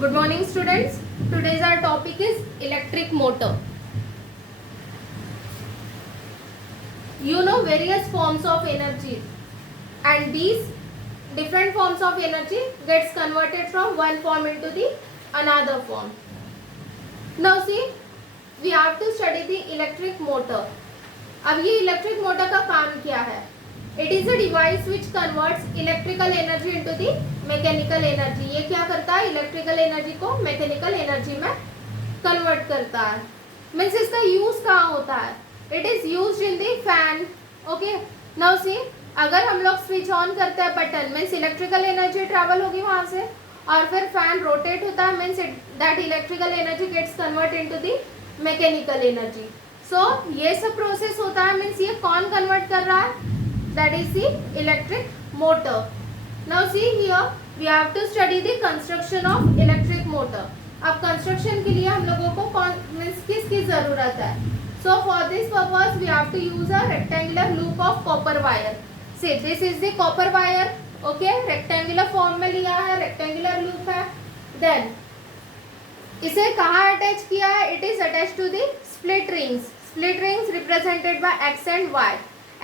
Good morning students. Today's our topic is electric motor. You know various forms of energy and these different forms of energy gets converted from one form into the another form. Now see, we have to study the electric motor. अब ये electric motor का काम क्या है? It is a device which converts electrical energy into the mechanical energy. ये क्या करता है? इलेक्ट्रिकल एनर्जी को मैकेनिकल एनर्जी में कन्वर्ट करता है. मीन्स इसका यूज कहाँ होता है? It is used in the fan. Okay, now see, अगर हम लोग स्विच ऑन करते हैं button, means electrical energy travel होगी वहां से, और फिर फैन रोटेट होता है, means that electrical energy gets convert into the mechanical energy. So ये सब प्रोसेस होता है. मीन्स ये कौन कन्वर्ट कर रहा है? That is the electric motor. Now see here, we have to study the construction of electric motor. अब construction के लिए हम लोगों को किसकी ज़रूरत है? So for this purpose we have to use a rectangular loop of copper wire. See, this is the copper wire. Okay, rectangular form में लिया है, rectangular loop है. Then इसे कहाँ attach किया है? It is attached to the split rings. Split rings represented by X and Y.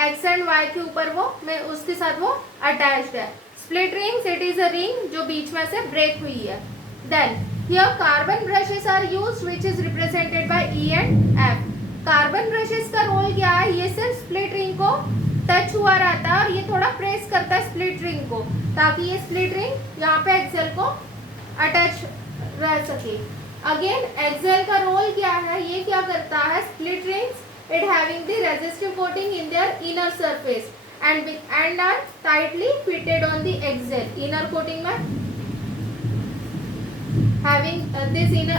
X and Y के ऊपर वो में उसके साथ वो अटैच्ड है. Split rings, it is a ring जो बीच में से ब्रेक हुई है. Then here carbon brushes are used which is represented by E and F. Carbon brushes का रोल क्या है? ये सिर्फ स्प्लिट रिंग को टच हुआ रहता है और ये थोड़ा प्रेस करता है स्प्लिट रिंग को, ताकि ये स्प्लिट रिंग यहाँ पे एक्सेल को अटैच रह सके. अगेन एक्सेल का रोल क्या है? ये क्या करता है? Split rings it having the resistive coating in their inner surface and are tightly fitted on the axle. Inner coating में having this inner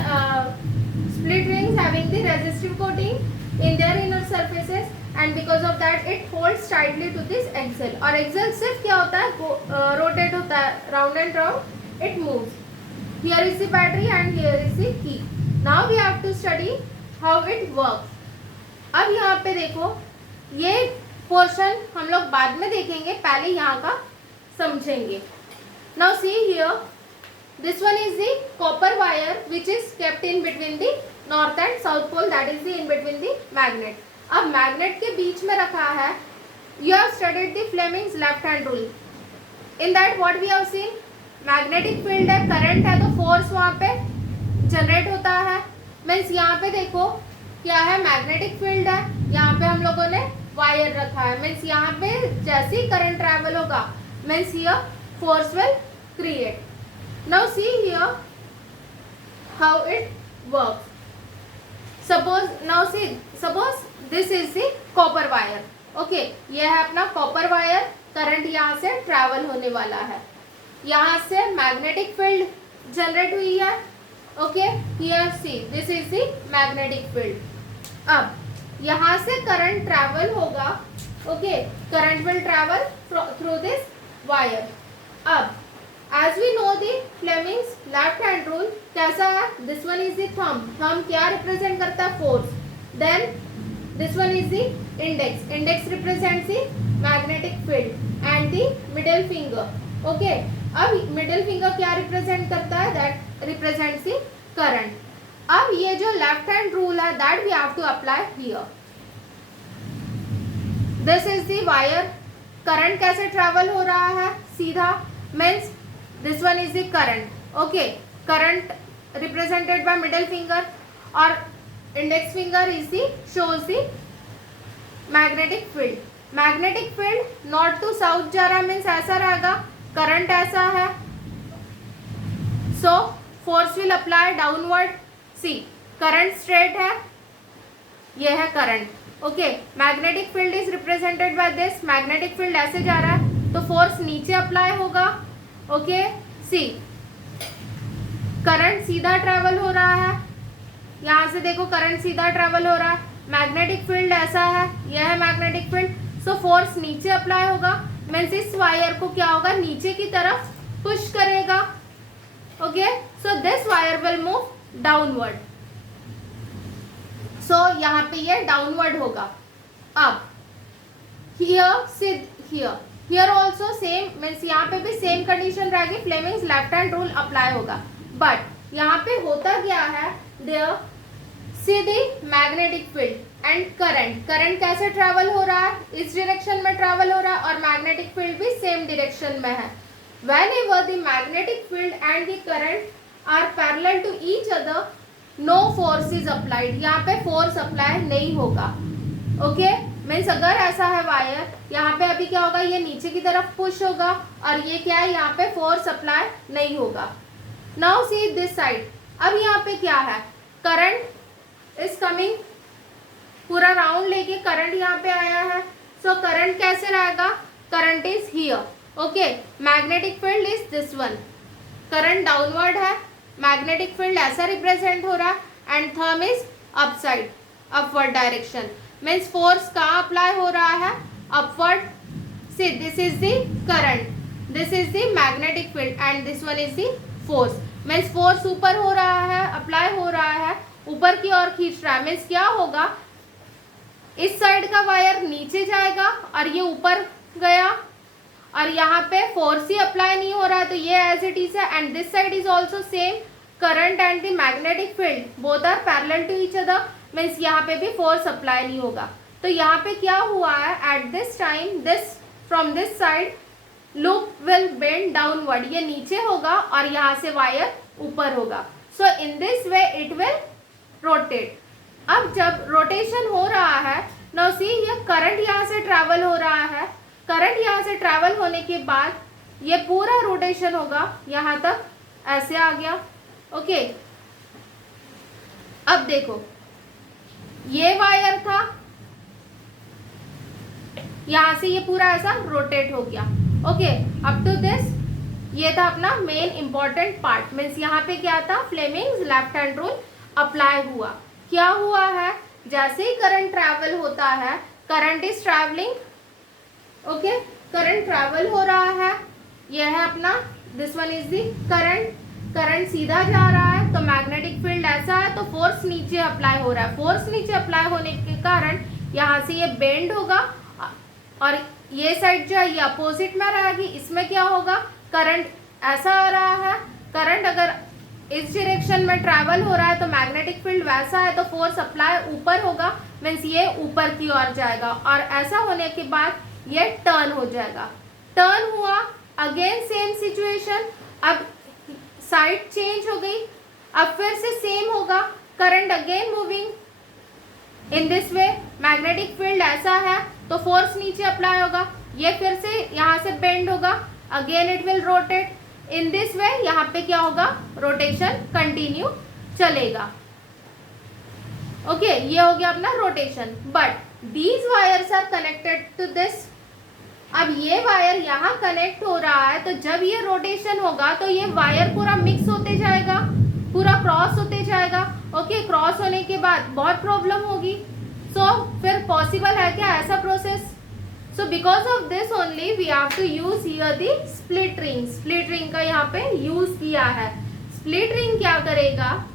split rings having the resistive coating in their inner surfaces and because of that it holds tightly to this axle. और axle सिर्फ क्या होता है? Rotate होता है, round and round it moves. Here is the battery and here is the key. Now we have to study how it works. अब यहाँ पे देखो, ये पोर्शन हम लोग बाद में देखेंगे, पहले यहाँ का समझेंगे. Now see here, this one is the copper wire which is kept in between the north and south pole, that is the in between the magnet. अब मैग्नेट के बीच में रखा है. You have studied the Fleming's left hand rule. In that what we have seen, magnetic field है, current है, तो force वहाँ पे जनरेट होता है. मीन्स यहाँ पे देखो क्या है? मैग्नेटिक फील्ड है, यहाँ पे हम लोगों ने वायर रखा है. मीन्स यहाँ पे जैसे ही करंट ट्रैवल होगा, means here force will create. Now see here how it works. Suppose this is the copper wire. Okay, ये है अपना कॉपर वायर. करंट यहाँ से ट्रैवल होने वाला है, यहाँ से मैग्नेटिक फील्ड जनरेट हुई है. Okay, here see, this is the magnetic field. अब यहाँ से करंट ट्रैवल होगा. Okay, current will travel through this wire. अब as we know the Fleming's left hand rule कैसा है? This one is the thumb. Thumb क्या represent करता है? Force. Then this one is the index. Index represents the magnetic field and the middle finger. Okay, अब middle finger क्या represent करता है? That represents the current. अब ये जो लेफ्ट हैंड रूल है that we have to apply here. This is the wire. Current कैसे travel हो रहा है? सीधा. Means this one is the current. Okay, current represented by middle finger और index finger is the shows the magnetic field. Magnetic field north to south जा रहा है, means ऐसा रहेगा. करंट ऐसा है, so force will apply downward. See, current straight है, ये है current. Okay, magnetic field is represented by this. Magnetic field ऐसे जा रहा है तो फोर्स नीचे अप्लाई होगा. ओके, सी, करंट सीधा ट्रैवल हो रहा है, यहाँ से देखो करंट सीधा ट्रैवल हो रहा है. मैग्नेटिक फील्ड ऐसा है, यह है मैग्नेटिक फील्ड. सो फोर्स नीचे अप्लाई होगा, मीन्स इस वायर को क्या होगा? नीचे की तरफ पुश करेगा. Okay, so this wire will move downward. So यहाँ पे ये डाउनवर्ड होगा. अब हियर ऑल्सो सेम, मीन्स यहाँ पे भी सेम कंडीशन रहेगी. Fleming's left hand rule apply होगा. बट यहाँ पे होता क्या है, there see the magnetic field and current, current कैसे ट्रैवल हो रहा है, इस डायरेक्शन में ट्रैवल हो रहा है और मैग्नेटिक फील्ड भी सेम डायरेक्शन में है. Whenever the magnetic field and the current are parallel to each other, no force is applied. यहाँ पे फोर्स अप्लाई नहीं होगा. ओके, मीन्स अगर ऐसा है वायर, यहाँ पे अभी क्या होगा, ये नीचे की तरफ पुश होगा और ये क्या है, यहाँ पे फोर्स अप्लाई नहीं होगा. Now see this side. अब यहाँ पे क्या है, करंट इज कमिंग, पूरा राउंड लेके करंट यहाँ पे आया है. सो करंट कैसे रहेगा, current is here. Okay, magnetic field is this one, current downward है, मैग्नेटिक फील्ड ऐसा रिप्रेजेंट हो रहा है and thumb is upside, upward direction. Means force कहाँ अप्लाई हो रहा है, upward. C this is the current, this is the magnetic field and this one is the force. Means force ऊपर हो रहा है, अप्लाई हो रहा है, ऊपर की ओर खींच रहा है. मीन्स क्या होगा, इस साइड का वायर नीचे जाएगा और ये ईच गया और यहाँ पे फोर्स ही अप्लाई नहीं हो रहा है, तो ये एज इट इज है. And this side is also same, current and the magnetic field both are parallel to each other. Means यहाँ पे भी फोर्स अप्लाई नहीं होगा. तो यहाँ पे क्या हुआ है, at this time this from this side loop will bend downward, ये नीचे होगा और यहाँ से वायर ऊपर होगा. So in this way it will rotate. अब जब रोटेशन हो रहा है, नाउ सी ये करंट यहाँ से ट्रैवल हो रहा है, करंट यहाँ से ट्रैवल होने के बाद ये पूरा रोटेशन होगा, यहाँ तक ऐसे आ गया. ओके, अब देखो ये वायर था, यहाँ से ये पूरा ऐसा रोटेट हो गया. ओके, अप टू दिस ये था अपना मेन इंपॉर्टेंट पार्ट. मीन्स यहाँ पे क्या था, Fleming's left hand rule apply हुआ. क्या हुआ है, जैसे ही करंट ट्रैवल होता है, current is travelling. Okay, current travel हो रहा है, यह है अपना this one is the current. Current सीधा जा रहा है तो मैग्नेटिक फील्ड ऐसा है, तो फोर्स नीचे अप्लाई हो रहा है. फोर्स नीचे अप्लाई होने के कारण यहाँ से ये बेंड होगा और ये साइड जो है ये अपोजिट में रहेगी. इसमें क्या होगा, करंट ऐसा आ रहा है, करंट अगर इस डायरेक्शन में ट्रैवल हो रहा है तो मैग्नेटिक फील्ड वैसा है, तो फोर्स अप्लाई ऊपर होगा. मीन्स ये ऊपर की ओर जाएगा और ऐसा होने के बाद ये टर्न हो जाएगा. टर्न हुआ, अगेन सेम सिचुएशन, अब साइड चेंज हो गई, अब फिर से सेम होगा, current again moving in this way. Magnetic field ऐसा है तो फोर्स नीचे अप्लाई होगा, ये फिर से यहाँ से बेंड होगा, again it will rotate in this वे. यहाँ पे क्या होगा, रोटेशन कंटिन्यू चलेगा. ओके, ये हो गया अपना rotation. But these wires are connected to this. अब ये वायर यहाँ कनेक्ट हो रहा है, तो जब ये रोटेशन होगा तो ये वायर पूरा मिक्स होते जाएगा, पूरा क्रॉस होते जाएगा. ओके, क्रॉस होने के बाद बहुत प्रॉब्लम होगी. सो फिर पॉसिबल है क्या ऐसा process? So because of this only we have to use here the split ring. Split ring का यहाँ पे यूज किया है. स्प्लिट रिंग क्या करेगा,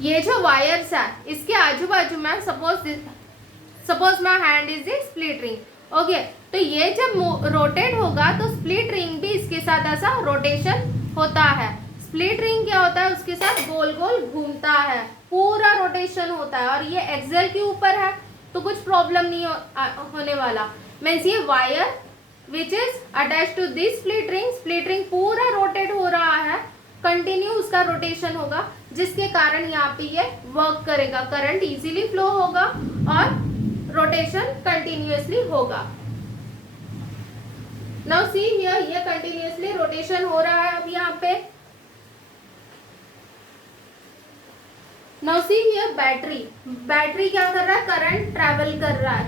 ये जो वायर्स है इसके आजू बाजू में suppose my hand is the split ring. Okay, तो ये जब रोटेट होगा तो स्प्लिट रिंग भी इसके साथ ऐसा रोटेशन होता है. स्प्लिट रिंग क्या होता है, उसके साथ गोल गोल घूमता है, पूरा रोटेशन होता है और ये एक्सेल के ऊपर है तो कुछ प्रॉब्लम नहीं होने वाला. मीन्स ये wire which is attach to this split ring पूरा रोटेट हो रहा है, कंटिन्यू उसका रोटेशन होगा, जिसके कारण यहाँ पे ये वर्क करेगा, करंट इजीली फ्लो होगा और रोटेशन कंटिन्यूअसली होगा. नाउ सी हियर, ये कंटिन्यूअसली रोटेशन हो रहा है अब यहाँ पे. Now see here battery. Battery क्या कर रहा है, करंट ट्रैवल कर रहा है,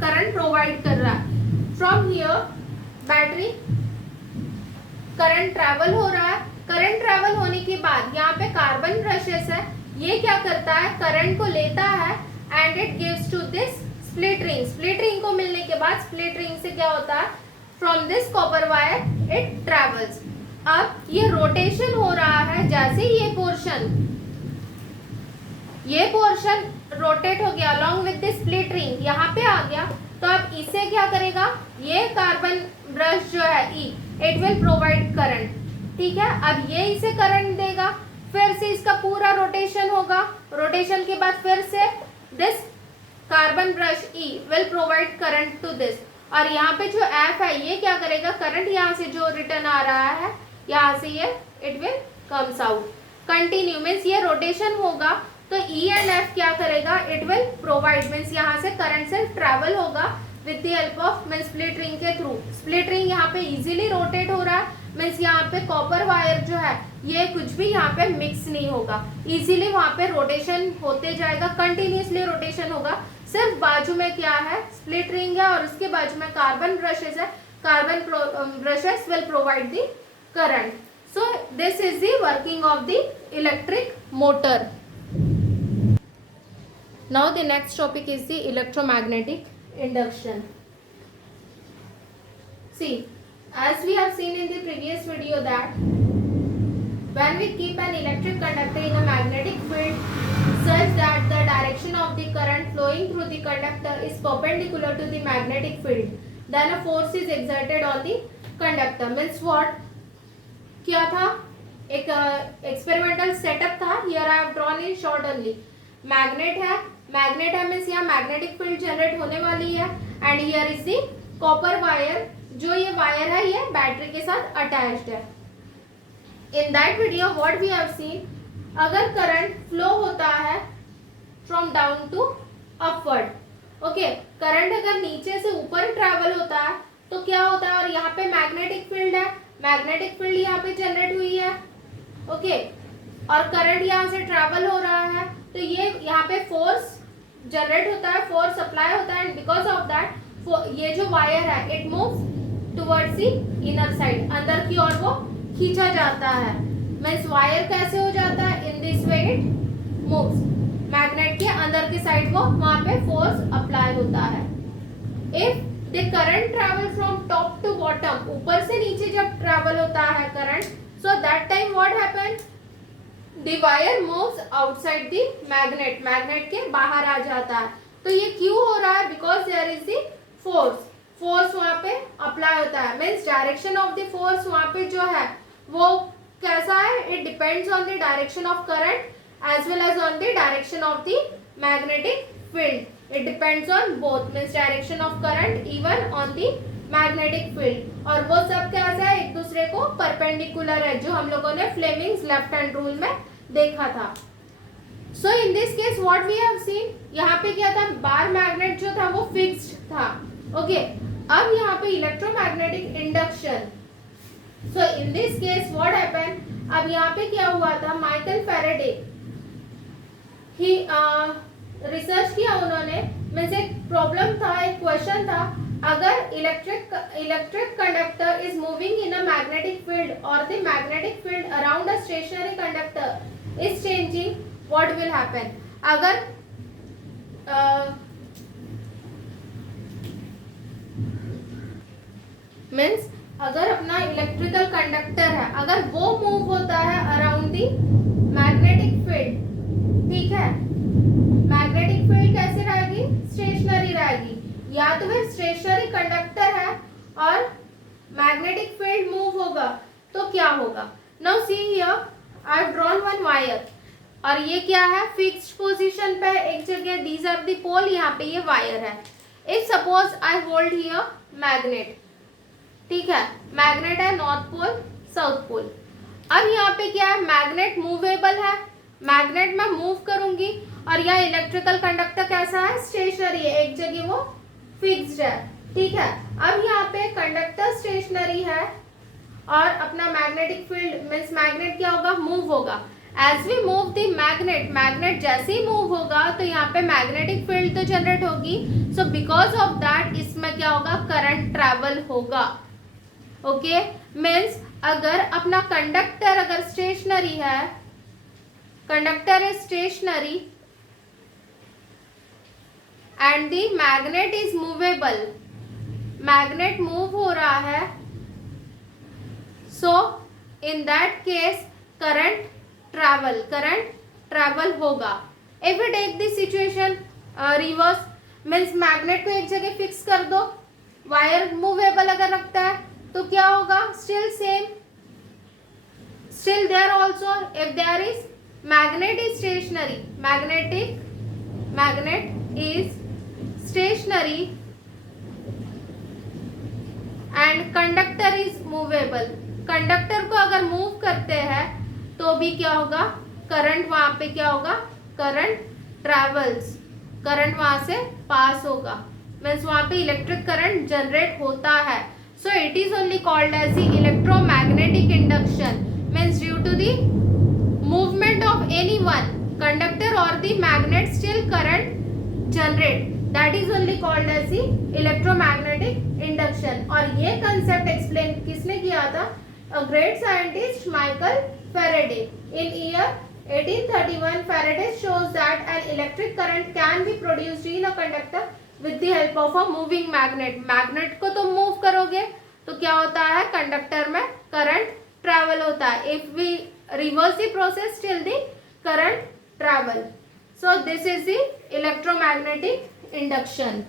करंट प्रोवाइड कर रहा है. From here battery current travel हो रहा है. करंट ट्रैवल होने के बाद यहाँ पे कार्बन ब्रशेस है, ये क्या करता है, करंट को लेता है and it gives to this split ring. Split ring को मिलने के बाद स्प्लिट रिंग से क्या होता है, from this copper wire it travels. अब ये रोटेशन हो रहा है, जैसे ये पोर्शन रोटेट हो गया along with this split ring, यहाँ पे आ गया, तो अब इसे क्या करेगा, ये कार्बन ब्रश जो है ई, इट विल प्रोवाइड करंट. ठीक है, अब ये इसे करंट देगा फिर से इसका पूरा रोटेशन होगा, रोटेशन के बाद फिर से this carbon brush E will provide current to this, और यहाँ पे जो F है ये क्या करेगा, करंट यहाँ से जो रिटर्न आ रहा है यहाँ से ये it will comes out continue, means ये रोटेशन होगा तो E एंड F क्या करेगा, इट विल प्रोवाइड, मीन्स यहाँ से करंट से ट्रेवल होगा with the help of means split ring के थ्रू। स्प्लिट रिंग यहाँ पे इजीली रोटेट हो रहा है, मीन्स यहाँ पे कॉपर वायर जो है ये कुछ भी यहाँ पे मिक्स नहीं होगा, इजीली वहाँ पे रोटेशन होते जाएगा, कंटिन्यूसली रोटेशन होगा। सिर्फ बाजू में क्या है, स्प्लिट रिंग है और उसके बाजू में कार्बन ब्रशेस है, carbon brushes will provide the current. So this is the working of the electric motor. Now the next topic is the electromagnetic induction. See, as we have seen in the previous video that when we keep an electric conductor in a magnetic field such that the direction of the current flowing through the conductor is perpendicular to the magnetic field, then a force is exerted on the conductor. Means what? क्या था, एक experimental setup था, here I have drawn in short only. Magnet है, magnet है means यहाँ magnetic field generate होने वाली है, and here is the copper wire, जो ये वायर है ये बैटरी के साथ अटैच्ड है। In that video what we have seen, अगर करंट फ्लो होता है from down to upward, okay, current अगर नीचे से ऊपर ट्रैवल होता है तो क्या होता है, और यहाँ पे मैग्नेटिक फील्ड है, मैग्नेटिक फील्ड यहाँ पे जनरेट हुई है, ओके, और करंट यहाँ से ट्रैवल हो रहा है, तो ये यहाँ पे फोर्स जनरेट होता है, फोर्स अप्लाई होता है, एंड बिकॉज ऑफ दैट ये जो वायर है it moves towards the inner side, अंदर की ओर वो खींचा जाता है। मीन्स वायर कैसे हो जाता है, इन this way it moves, magnet के अंदर की साइड वो वहां पे फोर्स अप्लाई होता है। If the current travel from top to bottom, ऊपर से नीचे जब ट्रैवल होता है current, so that time what happen, The wire moves outside the magnet, magnet के बाहर आ जाता है। तो ये क्यों हो रहा है, because there is the force, force वहाँ पे अप्लाई होता है, means direction of the force वहाँ पे जो है वो कैसा है, it depends on the direction of current as well as on the direction of the magnetic field, it depends on both, means direction of current even on the magnetic field, और वो सब कैसा है, एक दूसरे को परपेंडिकुलर है, जो हम लोगों ने फ्लेमिंग्स लेफ्ट हैंड रूल में देखा था। So in this case what we have seen, यहाँ पे क्या था, बार मैग्नेट जो था वो फिक्स्ड था, ओके, अब यहाँ पे electromagnetic induction. So in this case what happen, अब यहाँ पे क्या हुआ था, माइकल फैराडे ही रिसर्च किया उन्होंने, मीन्स एक प्रॉब्लम था, एक क्वेश्चन था, अगर electric conductor is moving in a magnetic field और the magnetic field around a stationary conductor is changing, what will happen. अगर मीन्स अगर अपना इलेक्ट्रिकल कंडक्टर है, अगर वो मूव होता है अराउंड द मैग्नेटिक फील्ड, ठीक है, मैग्नेटिक फील्ड कैसे रहेगी, स्टेशनरी रहेगी, या तो फिर स्टेशनरी कंडक्टर है और मैग्नेटिक फील्ड मूव होगा तो क्या होगा। Now see here I have drawn one wire, और ये क्या है, फिक्स्ड पोजीशन पे एक जगह, दीज आर द पोल, यहाँ पे ये वायर है। If suppose I hold here magnet, ठीक है, मैग्नेट है नॉर्थ पोल साउथ पोल, अब यहाँ पे क्या है, मैग्नेट मूवेबल है, मैग्नेट मैं मूव करूंगी, और यह इलेक्ट्रिकल कंडक्टर कैसा है, स्टेशनरी है, एक जगह वो फिक्स्ड है, ठीक है। अब यहाँ पे कंडक्टर स्टेशनरी है और अपना मैग्नेटिक फील्ड मीन्स मैग्नेट क्या होगा, मूव होगा। As we move the magnet, magnet जैसे ही मूव होगा तो यहाँ पे मैग्नेटिक फील्ड तो जनरेट होगी, सो बिकॉज ऑफ दैट इसमें क्या होगा, करंट ट्रैवल होगा, ओके। मीन्स अगर अपना कंडक्टर अगर स्टेशनरी है, conductor is stationary and the magnet is movable, magnet move हो रहा है, so in that case current travel होगा। If you take this situation reverse, means magnet को एक जगह फिक्स कर दो, वायर मूवेबल अगर रखता है तो क्या होगा, Still there also, if there is magnet is stationary, magnet is stationary and conductor is movable. Conductor को अगर मूव करते हैं तो भी क्या होगा, करंट वहां पे क्या होगा, करंट ट्रेवल्स, करंट वहां से पास होगा, मीन्स वहां पे इलेक्ट्रिक करंट जनरेट होता है. So it is only called as the electromagnetic induction, means due to the movement of any one conductor और the magnet still current generate, that is only called as the electromagnetic induction. और ये concept explain किसने किया था, a great scientist Michael Faraday. In year 1831, Faraday shows that an electric current can be produced in a conductor with the help of a moving magnet. Magnet को तो move करोगे तो क्या होता है, कंडक्टर में करंट ट्रैवल होता है. If we reverse the process till the current travel. So this is the electromagnetic induction.